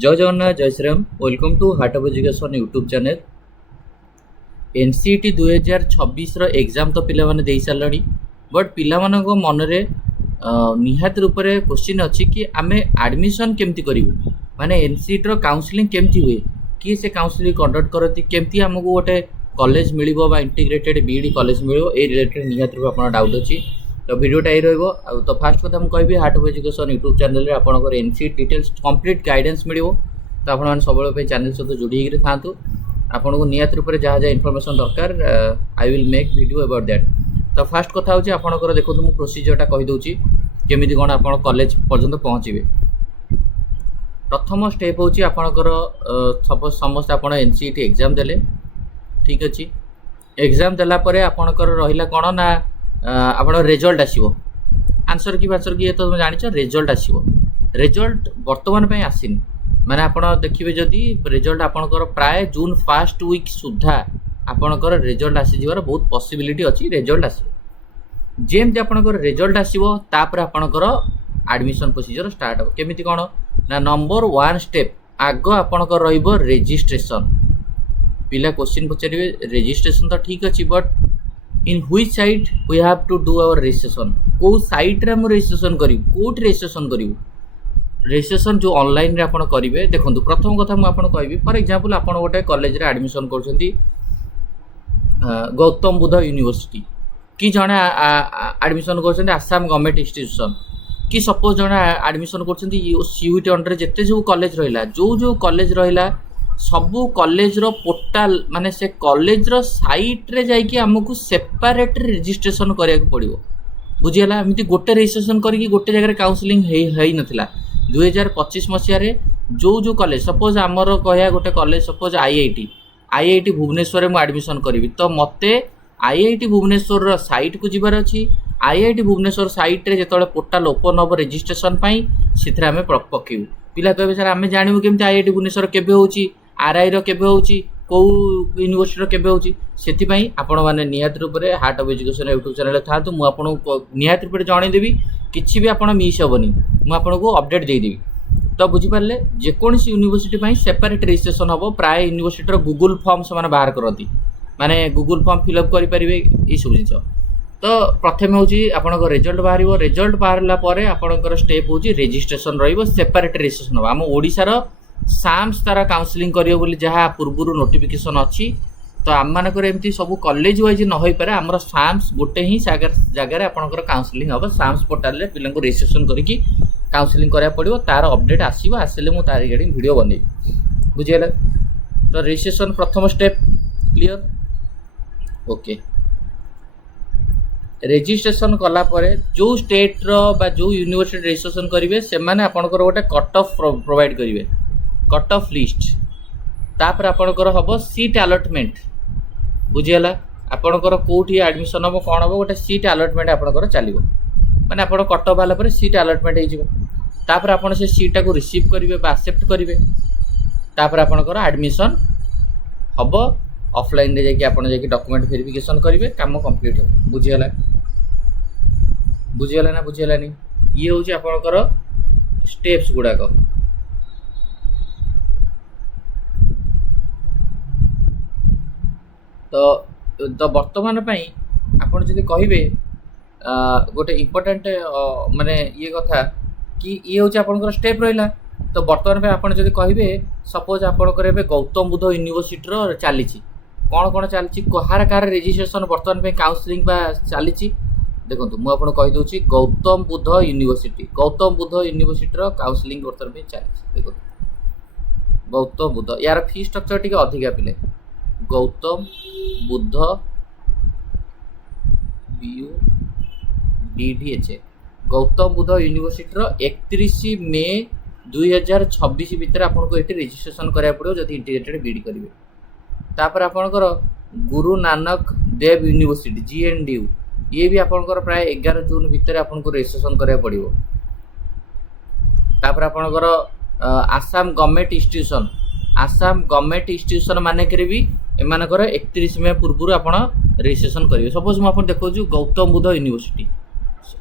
जय जगन्नाथ जय Shri Ram welcome to heart of education YouTube channel. NCET 2026 exam तो पिला माने देई सारलणी बट पिला मानको मनरे निहात रूप से क्वेश्चन अच्छी कि आमे एडमिशन केमती करिवु माने एनसीईटी रो काउंसलिंग केमती हुए कि से काउंसलिंग कंडक्ट करती केमती हमको गोटे कॉलेज मिलिबो बा इंटीग्रेटेड बीईडी कॉलेज मिलिबो ए रिलेटेड निहात रूप आपन डाउट अछि तो वीडियोटा ये रहिबो। तो फास्ट कथा मुझे कहबी heart of education YouTube channel रे आपनकर एनसीईटी डिटेल्स कंप्लीट गाइडेंस मिलिबो। तो आपण माने सबले पे चैनल सहित जोड़ी होकर थांतु आपन को नियत रूप से जहाँ जहाँ इनफॉरमेशन दरकार I will make video about that. तो फास्ट कथा होची आपनकर देखो मु प्रोसीजरटा कहि दउची केमिति कोन आपन कॉलेज पर्यंत पहुँचबे। प्रथम स्टेप होची आपनकर सपोज समस्त आपन एनसीईटी एग्जाम देले ठीक अछि। एग्जाम देला परे आपनकर रहिला कोन ना आपन रिजल्ट आसीबो आंसर की ये तो जानि छ रिजल्ट आसीबो। रिजल्ट वर्तमान पे आसीनी माने आपण देखिबे जदी रिजल्ट आपनकर प्राय जून फर्स्ट वीक सुधा आपनकर रिजल्ट आसी जिवार बहुत पॉसिबिलिटी अछि। रिजल्ट आसीबो जेमति आपनकर रिजल्ट आसीबो तापर आपनकर एडमिशन प्रोसीजर स्टार्ट हो केमिति कोन ना नंबर 1 स्टेप आगो आपनकर रहइबो रजिस्ट्रेशन। पिला क्वेश्चन पचारिबे रजिस्ट्रेशन तो ठीक अछि but in which site we have to do our registration को साइट रे हम रजिस्ट्रेशन करिवु कोट रजिस्ट्रेशन करिवु। रजिस्ट्रेशन जो ऑनलाइन रे आपण करिवे देखंतु प्रथम कथा मु आपण कहबी फॉर एग्जांपल आपण गोटे कॉलेज रे एडमिशन करछंती गौतम बुद्ध यूनिवर्सिटी कि जणे एडमिशन करछंती आसाम गवर्नमेंट इंस्टीट्यूशन कि सपोज जणे एडमिशन करछंती सीयूटी अंडर जेते जो कॉलेज रहिला जो कॉलेज रहिला सबू कॉलेज रो पोर्टाल माने से कॉलेज रो साइट रे जाई कि हमकु सेपरेट रजिस्ट्रेशन करिया पड़िबो बुझियला। एमती गोटे रजिस्ट्रेशन करी गोटे जगह काउंसलिंग हेई नथिला 2025 मसिया रे जो कॉलेज सपोज आमर कहया गोटे कॉलेज सपोज आईआईटी भुवनेश्वर में एडमिशन करी तो मते आईआईटी भुवनेश्वर रो साइट को जिबार अछि। आईआईटी भुवनेश्वर साइट रे जेतोले पोर्टाल ओपन हो रजिस्ट्रेशन पई सिथरे हमें पकेबू पिला कहबे सर आमे जानिबु केमती आईआईटी भुवनेश्वर केबे होउची आरआई रो केबे होउची को यूनिवर्सिटी रो केबे होउची सेति पई आपण माने नियत रूप रे heart of education YouTube channel था तो मु आपण नियत रूप रे जानि देबी किछि भी आपण मिस होबनी मु आपण को अपडेट दे देबी। तो बुझी पारले जे कोनसी यूनिवर्सिटी पई सेपरेट रजिस्ट्रेशन होबो प्राय यूनिवर्सिटी रो गूगल फॉर्म से माने बाहर करती माने गूगल फॉर्म फिल अप करि परिबे ई सब जिंस। तो प्रथम होची आपण को रिजल्ट बाहरिबो रिजल्ट बाहरला परे आपण स्टेप होची रजिस्ट्रेशन रहिबो सेपरेट रजिस्ट्रेशन होबो। हम ओडिसा रो साम्स तारा काउंसलिंग करियो बोली जहाँ पूर्व नोटिफिकेशन अच्छी तो आम मानकर एमती सब कॉलेज वाइज न हो पारे आमर साम्स गोटे ही जगह आपंकर काउंसलिंग हम साम्स पोर्टाल रे पिला रजिस्ट्रेशन करके काउंसलिंग करा पड़ो तार अपडेट आसो आसिले मुझे तार रिगार्डिंग वीडियो बनई बुझीगला। तो रजिस्ट्रेशन प्रथम स्टेप क्लियर ओके। रजिस्ट्रेशन कला परे जो स्टेट रो बा जो यूनिवर्सिटी रजिस्ट्रेशन करेंगे से माने आपंकर गोटे कट ऑफ प्रोवाइड करेंगे कट ऑफ लिस्ट तापर आपंकर हम सीट अलॉटमेंट बुझीगला। आपंकर कौटी एडमिशन हम कौन हम गोटे सीट अलॉटमेंट आपंकर चलो माने आप कट ऑफ वाला सीट अलॉटमेंट होपर आप से सीटा को रिसीव करेंगे एक्सेप्ट करेंगे तापर आपंकर एडमिशन हम ऑफलाइन रे जाकि आपन जाकि डॉक्यूमेंट वेरिफिकेशन करेंगे काम कंप्लीट हो बुझीगला। बुझीगला ना बुझीगलानी ये हूँ आपंकर स्टेप्स गुड़ाक। तो वर्तमान आपड़ जब कहे गोटे इम्पोर्टाट माने ये कथा कि ये हूँ आपंकर स्टेप रहा। तो वर्तमान आपड़ जब कहे सपोज आपंकर गौतम बुद्ध यूनिवर्सिटी रो चली कौन कौन चली कहार कहार रजिस्ट्रेशन वर्तमान काउंसलिंग चली देखो मुझे कहीदे गौतम बुद्ध यूनिवर्सिटी रो काउंसलिंग वर्तमान चली देखो गौतम बुद्ध यार फी स्ट्रक्चर टी अधिका पिले गौतम बुद्ध BUDDH गौतम बुद्ध यूनिवर्सिटी रो 31 मे 2026 भितर आपको ये रजिस्ट्रेशन करा पड़ो जब इंटीग्रेटेड बीडी करेंगे। तापर आपंकर गुरु नानक देव यूनिवर्सिटी GNDU ये भी आपंकर प्राय 11 जून भितर आपको रजिस्ट्रेशन करा पड़ो। तापर आपंकर आसाम गवर्नमेंट इंस्टीट्यूशन मानक भी एमानकर 31 मे पूर्व आप रजिस्ट्रेशन करेंगे। सपोज मुझे देखो गौतम बुद्ध यूनिवर्सिटी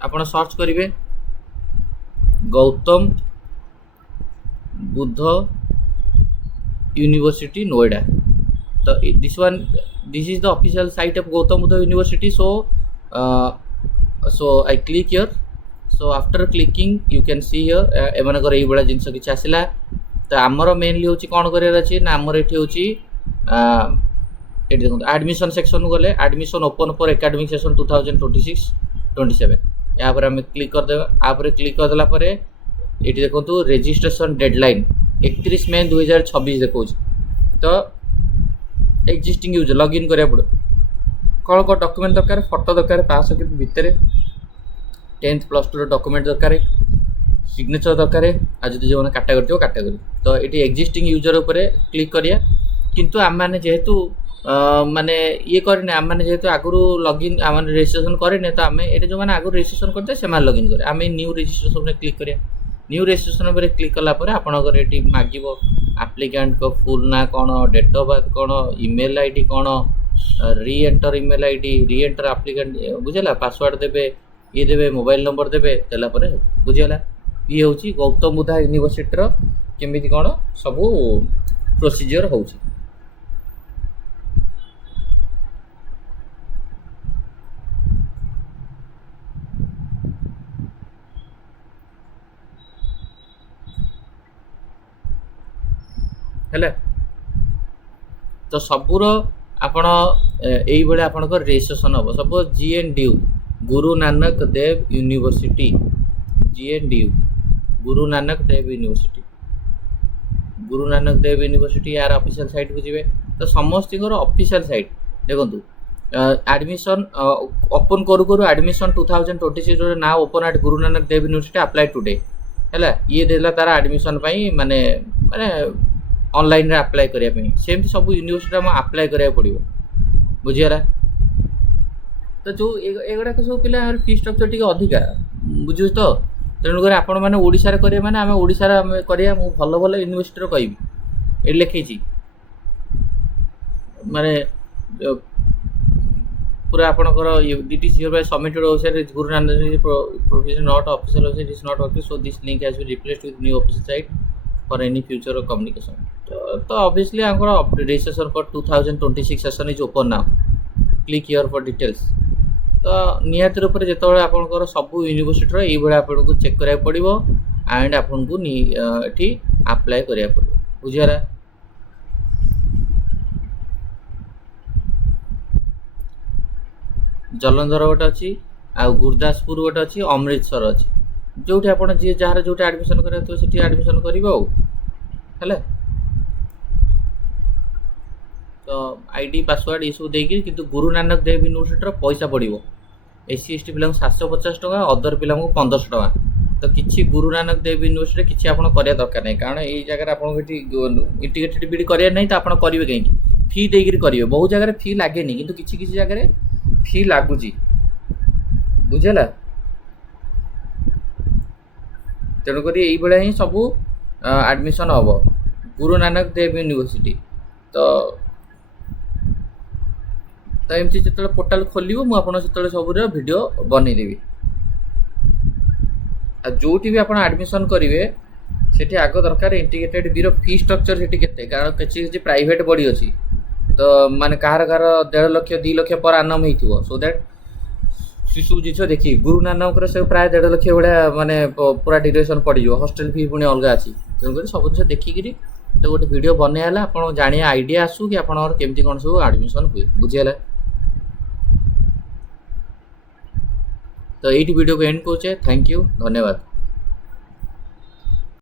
आप सर्च करेंगे Gautam Buddha University Noida. So this is the official site of Gautam Buddha University. So I click here. So after clicking you can see here एमनकर एई बडा जिंस किछ आसिला. तो आमर मेनली होची कोन करियर अछि ना आमर एठी होची एठी देखो एडमिशन सेक्शन गले admission open for academic session 2026-27 या पर हम क्लिक कर देबा. आ पर क्लिक कर देला परे एठी देखंतु रजिस्ट्रेशन डेडलाइन 31 मई 2026 देखौ. तो एक्जिस्टिंग यूजर लॉगिन करिया पड़ो. कौन कौन डॉक्यूमेंट दरकार फोटो दरकार 500 के भितर 10th + 2 डॉक्यूमेंट दरकार सिग्नेचर दरकार आज जो कैटेगरी थो कैटेगरी. तो ये एक्जिस्टिंग यूजर ऊपर क्लिक करिया. किंतु आम मैंने जेहेतु माने ये करने आम मैंने जेहेतु आगु लॉगिन आम रजिस्ट्रेशन करें तो आम ये जो मैंने आगु रजिस्ट्रेशन करते से लॉगिन करें. आम न्यू रजिस्ट्रेशन में क्लिक करिया. न्यू रजिस्ट्रेशन पर क्लिक कलापर आपंकर ये मागिब आप्लिकेंट को फुल ना कौन डेट ऑफ बर्थ कौन ईमेल आईडी कौन reenter email ID reenter applicant बुझेगा पासवर्ड देवे ये देवे मोबाइल नंबर देवे देलापर बुझीगला. ये हूँ गौतम बुद्धा यूनिवर्सिटी केमी कौन सबू प्रोसीजर हो. हेले तो सबूर आपण यही भाई आपंकर रजिस्ट्रेशन हम suppose GNDU Guru Nanak Dev university GNDU Guru Nanak Dev university Guru Nanak Dev university यार ऑफिशियल साइट को जी. तो समस्त ऑफिशियल साइट देखो एडमिशन ओपन करू करू एडमिशन 2026 ना open at Guru Nanak Dev university apply today है ये देला तार एडमिशन माने माने ऑनलाइन रे अप्लाई करिया पे सेम सब यूनिवर्सिटी में अप्लाई करिया पड़िबो बुझियारा. तो जो एगुड़ा सब पिला फी स्ट्रक्चर टी अधिका बुझु. तो तेणुक आपण मैंने ओडिशा रे करिया माने आमे ओडिशा रे आमे करिया मु भल भल यूनिवर्सिटी रो कहबी ए लिखैछि माने पूरा आपणकर DTC bye submitted website Guru Nanak provision not official website is not working so this link has been replaced with new official site for any future communication. तो ऑब्वियसली आमर registration for 2026 session is open now. Click here for details. तो निहाती रूप से जो आपंकर सब university ये आपको चेक करा पड़ो एंड आपन को ये अप्लाई करा पड़ो बुझीगला. जलंधर गोटे अच्छी आ गुरदासपुर गोटे अच्छी अमृतसर अच्छी जो आप जी जार जो एडमिशन करा एडमिशन कर. तो आईडी पासवर्ड ये सब देखिए किंतु गुरु नानक देव यूनिवर्सिटी पैसा पड़ो SC ST पिला 750 टका अदर पिला 1500 टका. तो किसी गुरु नानक देव यूनिवर्सिटी किसी आप करा दरकार नहीं कारण ये जगह आप इंटीग्रेटेड बीडी करें नहीं तो आप करेंगे कहीं फी देकर करेंगे. बहुत जगह फी लगे नहीं किंतु किसी किसी जगह फी लगुच बुझेगा. तेणुक ये ही सब एडमिशन हम गुरु नानक देव यूनिवर्सिटी. तो एमती जो पोर्टाल खोल मुझे सब वीडियो बनईदेवी. जो भी आप एडमिशन करेंगे से आग दरकार इंटीग्रेटेड बीरो फी स्ट्रक्चर से कारण किसी प्राइवेट बॉडी अच्छी. तो माने कहार 1.5 लाख 2 लाख पर आनम हो सो दैट शिशु जिस देखिए गुरु नानक से प्राय 1.5 लाख भाया माने पूरा ड्यूरेशन पड़ो हॉस्टल फी पुणी अलग अच्छी. तेणुक सब जिन देखिकी तो गोटे वीडियो बनईला आप जाने आइडिया आसू कि आपंकर केमती कौन सब एडमिशन हुए बुझीगला. तो ये वीडियो को एंड करुचे. थैंक यू धन्यवाद.